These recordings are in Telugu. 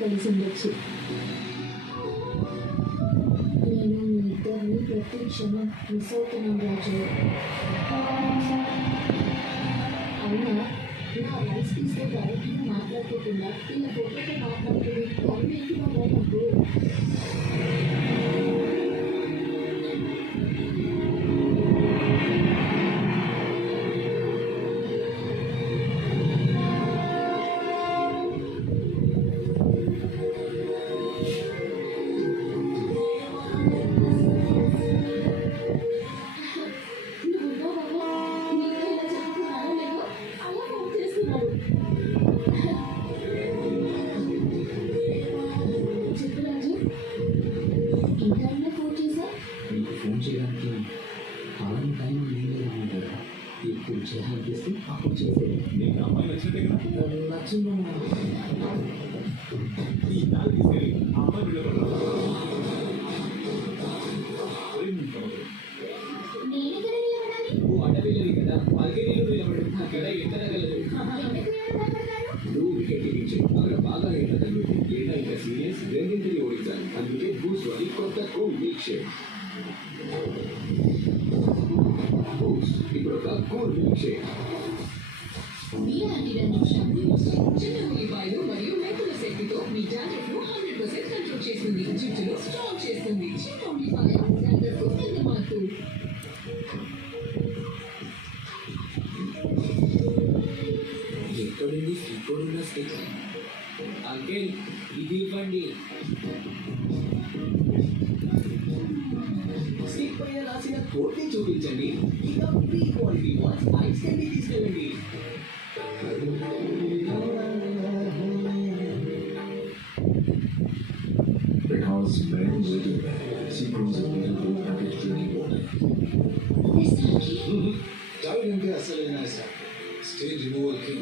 కలిసి ఉండొచ్చు. నేను మీ ఇద్దరిని ప్రతి క్షణం మిస్ అవుతున్నాను రాజు. అవునా, నా రైస్ తీస్తే డైరెక్ట్గా మాట్లాడుకోకుండా ఇలా ఫోటోతో మాట్లాడుతుంది అవునేంటి మా నాకు. ఫోన్ చేయడానికి కాలం టైం లేదు. ఇప్పుడు చేయాలనిపిస్తే అప్పుడు చేసేది. నీకు అమ్మాయి నచ్చినట్టే కదా? నచ్చిందమ్మా. ఈ దారి తీసుకెళ్ళి ఆ అమ్మాయి నువ్వు అడవిలోని కదా వాళ్ళకే నీళ్ళు నిలబడు అక్కడ ఎక్కడగలదు. నువ్వు వికెట్ ఎక్కించి అక్కడ బాగా ఎండ తగ్గుతుంది. ఎండ ఇంకా సీరియస్ రెండింటిని ఓడించాలి. అందుకే బూస్ట్ వారి కొత్త కూల్ మిల్క్ షేక్. బూస్ట్ ఇప్పుడు ఒక కూల్ మిల్క్ షేక్. చిన్న ఉల్లిపాయలు మరియు మెంతుల శక్తితో మీ జాకెట్ను 100% కంట్రోల్ చేస్తుంది. జుట్టును స్ట్రాంగ్ చేస్తుంది. చిన్న ఉల్లిపాయ డాండ్రఫ్కు పెద్ద మార్పు. ఎక్కడుంది ఇప్పుడున్న స్టిక్? అంకేల్ ఇది ఇవ్వండి. స్టిక్ పైన రాసిన కోడ్ని చూపించండి. ఇక ప్రీ క్వాలిటీ వాచ్ ఐస్ కండి తీసుకెళ్ళండి. Because men waiting there, she grows up in a package drinking water. తాగడంటే అసలైన స్టేజ్ రిమూవల్కి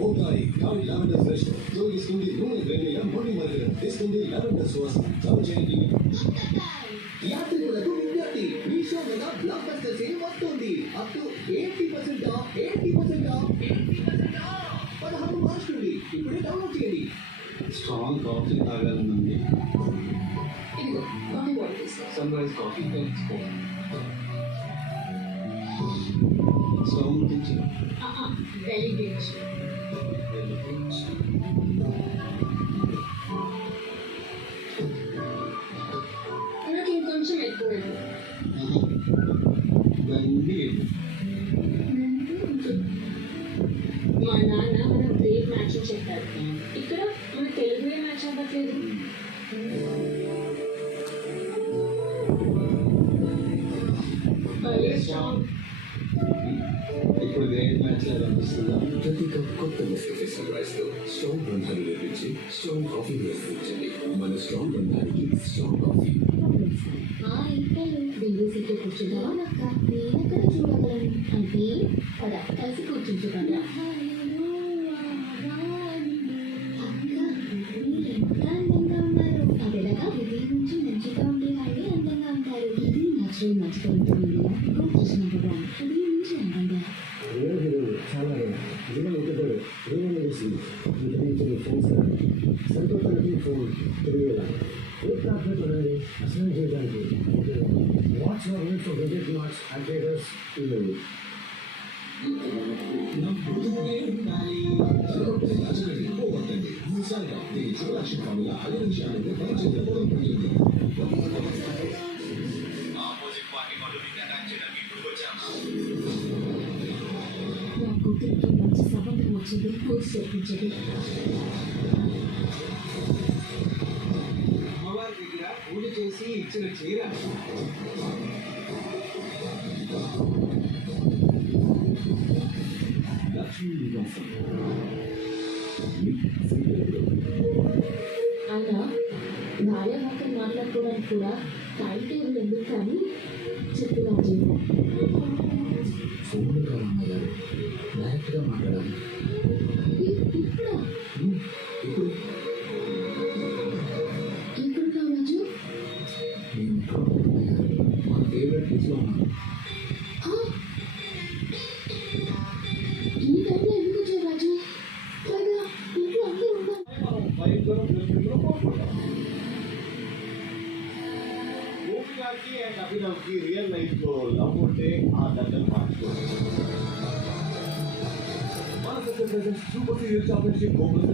పోతాయి. కావి లావెండర్ ఫ్రెష్ తొలగిస్తుంది నూనె వేడిగా మొండి మరగడం తెస్తుంది లావెండర్ సువాసన. చదువు చేయండి. యాత్రికులకు విజ్ఞప్తి, మీ షో మీద బ్లాక్ బస్టర్ సేల్ వస్తుంది. అప్ టు 80% ఆఫ్ 16 మార్చ్ నుండి ఇప్పుడే డౌన్లోడ్ చేయండి. స్ట్రాంగ్ కాఫీ తాగాలనుంది. ఇదిగో కాఫీ బాటిల్ తీసుకో. సన్ రైజ్ కాఫీ సౌండ్ నుంచి డెలిగేట్. నాకు ఇంకొంచెం ఎక్కువ మా నాన్న మన గ్రేట్ మ్యాచ్ చెప్పారు. ఇక్కడ మన తెలుగు మ్యాచ్ అవ్వట్లేదు. ఇప్పుడు గ్రేట్ మ్యాచ్ అనిపిస్తుందా? ప్రతి కొత్త నెస్కేఫే సన్ రైజ్ తో స్ట్రాంగ్ బంధాలు నేర్పించి స్ట్రాంగ్ కాఫీ నేర్పించండి. మన స్ట్రాంగ్ బంధానికి స్ట్రాంగ్ కాఫీ. సీట్లో కూర్చుంటావా అక్క? నేనెక్కడ చూడగలను అంటే కదా కలిసి కూర్చుంటున్నారా? అదేలాగా ఉదయం నుంచి మంచిగా ఉండే వాళ్ళే అందంగా ఉంటారు. ఇది న్యాచురల్ మంచిగా ఉంటుంది. ఉదయం నుంచి అందంగా చాలా జీవన ఒకటి జీవన వేసింది. ఇంటర్నేషనల్ ఫోన్స్ సంతోషానికి ఫోన్ తెలియదా ఫ్లిప్కార్ట్లో అసలు చేయడానికి what's your for budget marks advisers ఇవ్వండి. నా కూతురికి మంచి సంబంధం వచ్చింది. కోర్సు చేర్పించండి. అమ్మవారి దగ్గర పూజ చేసి ఇచ్చిన చీర ఆయన భార్య భర్తలు మాట్లాడుకోవడానికి కూడా టైం టేబుల్ ఎందుకు కానీ చెప్పు రాజు. ఫోన్ కావాలమ్మ గారు, డైరెక్ట్గా మాట్లాడాలి. ఇప్పుడు ఇప్పుడు ఎప్పుడు కావచ్చు? నేను మన ఫేవరెట్ ప్లేస్లో ఉన్నాను. ఈ టైంలో ఎందుకు వచ్చావు రాజు? త్వరగా ఇంట్లో ఇద్దరం ప్రెసిడెంట్లో కోరుకుంటాం. గోపిగారికి అండ్ అభినవ్కి రియల్ లైఫ్లో లవ్ ఉంటే ఆ దండలు మార్చుకోండి. మన సూపర్ సీరియల్ ఛాంపియన్షిప్ గోకుల్